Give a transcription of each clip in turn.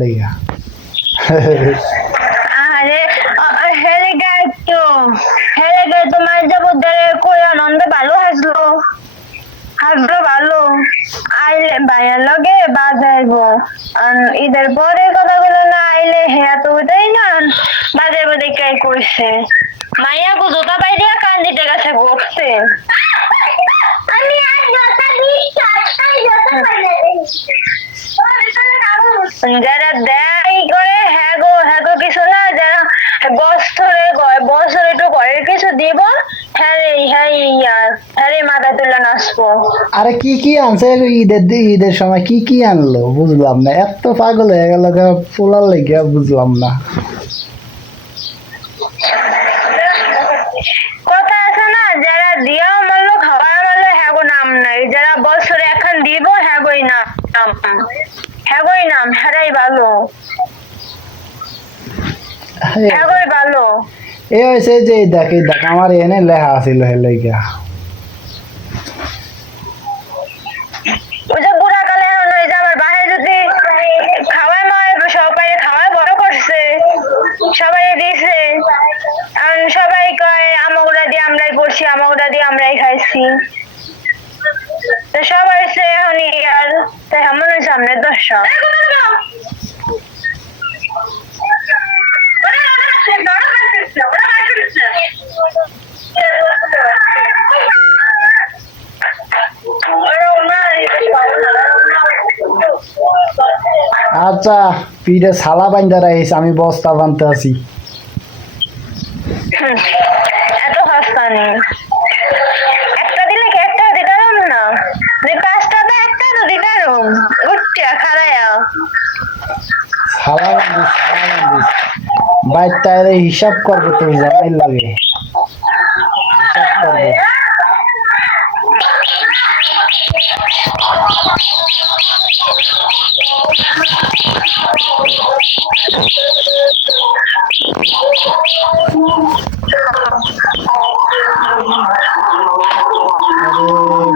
লেগা আরে হেলে গাই তো হেলে গাই তো মাঝে যাবো ধরে কই আনন্দ ভালো হাসলো হাসলো ভালো আইলে ভাইয়ার লগে বাজাইবো ঈদের পরে কথাগুলো না আইলে হ্যাঁ তো ওটাই না বাজাইবো দেখাই কইছে মাইয়া গো জোতা বাইরে কান দিতে গেছে বসতে আমি আর জোতা দিচ্ছি আর জোতা বাইরে যারা দেয় করে হ্যাঁ গো কিছু না যারা বছরে একটু ঘরের কিছু দিব হ্যাঁ রে হ্যাঁ ইয়ার হ্যাঁ রে মাথা তুলে নাচবো। আরে কি কি আনছে ঈদের সময় কি কি আনলো বুঝলাম না, এত পাগল হয়ে গেল পোলার লেগে বুঝলাম না। কথা আছে না, যারা দিয়াও মারলো খাওয়া মারলো হ্যাঁ গো নাম নাই, যারা বছরে এখন দিব হ্যাঁ গই নাম হ্যাঁ গই নাম হ্যারাই ভালো হ্যাঁ গই ভালো। এ হয়েছে যে দেখ আমার এনে লেখা আছিল হেলে গিয়া ওই যে বুড়া কালে ওই যে আমার বাসায় যদি খাওয়াই মায় সবাই খাওয়াই বড় করছে সবাই দিছে সবাই কয় আমগরা দিয়ে আমরাই পড়ছি আমগরা দিয়ে আমরাই খাইছি তো সবাই সে এখন আর তাই আমার সামনে দশা আচ্ছা পিঠে ছালা বাইন্দা রাখিস, আমি বস্তা বানতে আছি। এত সস্তা নেই, একটা দিলে কি একটা দিতাম না, যে পাঁচটা তো একটা তো দিতাম উঠটিয়া খারায়া ছালা বান্ধিস বাইরটা হিসাব করবো, তোর জামাই লাগে হিসাব করবো।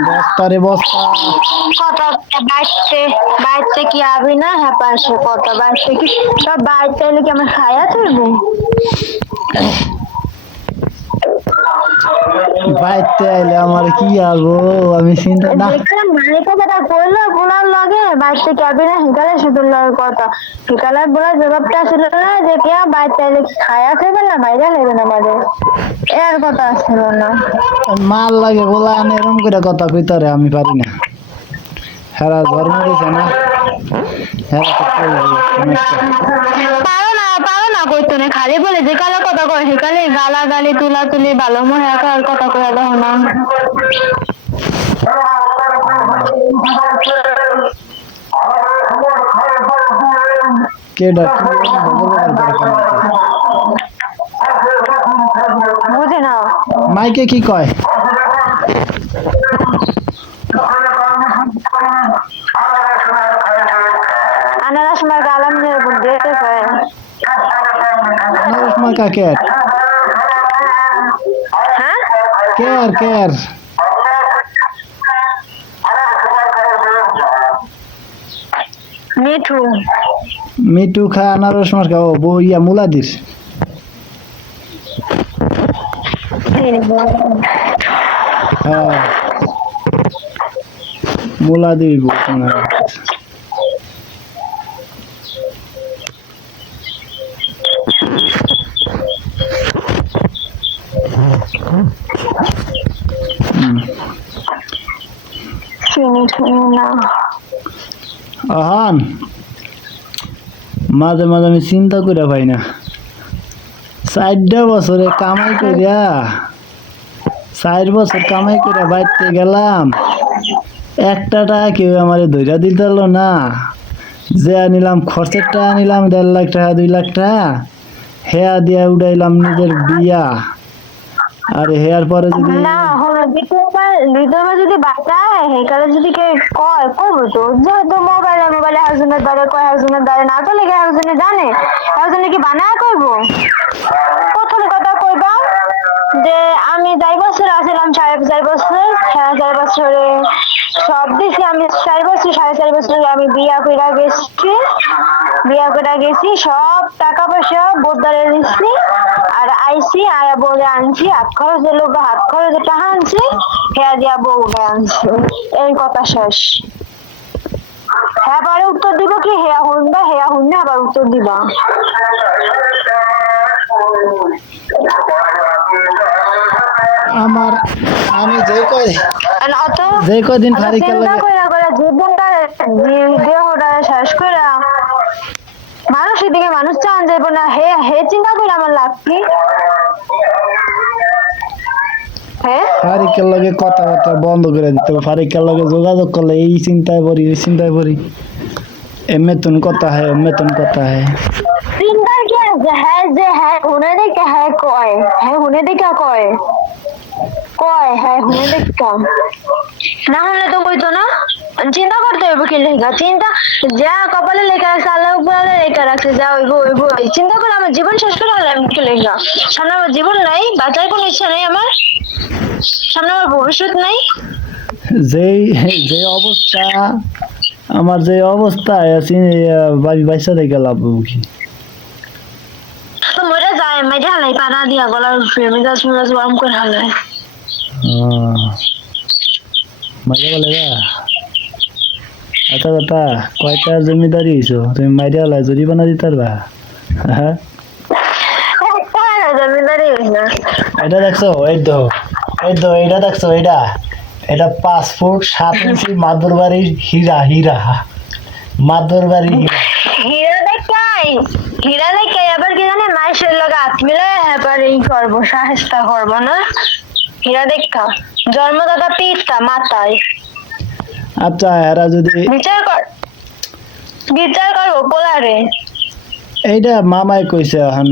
বস্তা রে বস্তা কত বাইতে কি আবি না হ্যাঁ পাশে কত বাইতে কি সব বাইতে এলে কি আমার খায়া থাকবো বাইতে আইলে আমার কি আবো, আমি চিন্তা না মানে কথাটা কইলো বলার লাগে বাইতে কি আবি না হিকালে শুধু কথা হিকালে বলা জবাবটা ছিল না যে কে বাইতে এলে খায়া খাবে না বাইরে নেবে না আমাদের এর কথা ছিল না। মাল লাগে বলা এরম করে কথা কইতারে আমি পারি না, হেরা ধর্ম দিছে না হেরা তো পারো না কইতো না খালি বলে যে কালা কথা কয় সেকালে গালা গালি তুলা তুলি ভালো মনে আর কথা কয়ে দাও না কে ডাকি বুঝে না মাইকে কি কয় আনারস মার গালাম নিয়ে দিতে হয় আনারস মার্কা কের হ্যাঁ কের মিঠু খা আনারস মার্কা ও বইয়া মুলাদির হ্যাঁ মুলাদির আহান মাঝে মাঝে আমি চিন্তা করে পাই না, 4 বছরে কামাই করিয়া 4 বছর কামাই করে বাইতে গেলাম, একটা টাকা কেউ আমার ধৈর্য দিতে পারলো না, যে আনিলাম খরচের টাকা নিলাম 1.5 লাখ টাকা 2 লাখ টাকা হেয়া দিয়া উঠাইলাম নিজের বিয়া, আর হেয়ার পরে যদি না হলো দ্বিতীয়বার যদি বাঁচায় সেকালে যদি কে কয় করবো তো যেহেতু মোবাইলে হাজবেন্ডের দ্বারা কয় হাজবেন্ডের দ্বারা না তো লেগে হাজবেন্ডে জানে হাজবেন্ডে কি বানায় করবো প্রথম কথা কইবা যে আমি 4 বছর আসলাম 4.5 বছর 4 বছরে সব দিছি আমি 4 বছর 4.5 বছর আমি বিয়া কইরা গেছি বিয়া করে গেছি, সব টাকা পয়সা বোদ্দারে দিচ্ছি, আর আইসি আয়া বলে আনছি হাত খরচের লোক, হাত খরচের টাকা আনছি, হ্যাঁ দিয়া বউটা আনছি, এই কথা শেষ। হ্যাঁ পরে উত্তর দিব কি, হেয়া হুনবা, হেয়া হুনলে আবার উত্তর দিবা। আমার আমি অত যে কদিন ফারিকের চিন্তা লাগে কইরা কইরা জীবনটা দেহটা শেষ কইরা মানুষের দিকে মানুষ চান যাইব না, হে হে চিন্তা করে আমার লাভ কি? হ্যাঁ ফারিকের লগে কথাবার্তা বন্ধ করে দিতে হবে, ফারিকের লগে যোগাযোগ করলে এই চিন্তায় পড়ি ওই চিন্তায় পড়ি, এমে তুন কথা হয় এমে তুন কথা হয়। চিন্তার কি আছে? হ্যাঁ যে হ্যাঁ হুনে দেখে হ্যাঁ কয়, হ্যাঁ হুনে দেখা কয়, কয় হ্যাঁ হুনে দেখা, না হলে তো কইতো না। চিন্তা করতে হইব কি লেখা, চিন্তা যা কপালে লেখা রাখছে আল্লাহ উপরে লেখা রাখছে, যা হইব হইব, চিন্তা করে আমার জীবন শেষ করে হলাম কি লেখা? সামনে আমার জীবন নাই, বাঁচার কোনো ইচ্ছা নেই আমার, সামনে আমার ভবিষ্যৎ নাই। যেই যে অবস্থা আমার, যে অবস্থায় আছি বাড়ি বাইসা থেকে লাভ হবো কি? তো মরে যায় মেরে হালাই পানা দিয়া গলার উপরে মেজাজ মেজাজ গরম করে হালাই। মজা বলে গা আচ্ছা কথা, কয়টা জমিদারি হইছো তুমি, মাইরে হলাই জরিমানা দিতে পারবা? হ্যাঁ জমিদারি না এটা দেখছো, এই তো এই তো এটা দেখছো, এটা এটা 5 ফুট 7 ইঞ্চি মাদুর বাড়ির হীরা, হীরা মাদুর বাড়ির হীরা। হীরা দেখাই, হীরা দেখাই আবার কি জানে মায়ের লগে হাত মিলে এবার এই করবো, সাহেস্তা করবো না। হীরা দেখা জন্মদাতা পিতা মাতায়, আচ্ছা এরা যদি বিচার কর, বিচার করবো পোলারে। এইটা মামাই কইছে এখন,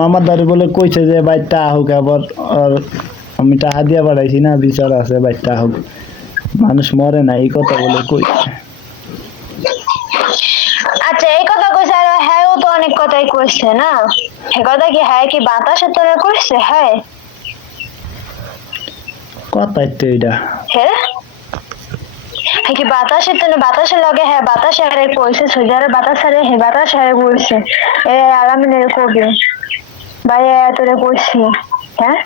মামার দাঁড়ি বলে কইছে যে বাইরটা আহুক, আবার আর আমি টাকা দিয়া পাঠাইছি না, বিচার আছে বাইরটা আহুক, মানুষ মরে না এই কথা বলে কইছে। আচ্ছা এই কথা কইছে, আর হ্যাঁ ও তো অনেক কথাই কইছে না, সে কথা কি হ্যাঁ কি বাতাসের তোরা কইছে? হ্যাঁ কথাই তো এইটা। হ্যাঁ হ্যাঁ কি বাতাসের তো বাতাসের লগে, হ্যাঁ বাতাস আরে কইছে সুজারে বাতাস আরে, হে বাতাস আরে কইছে এ আলামিনের কবি ভাই তোরে কইছি। হ্যাঁ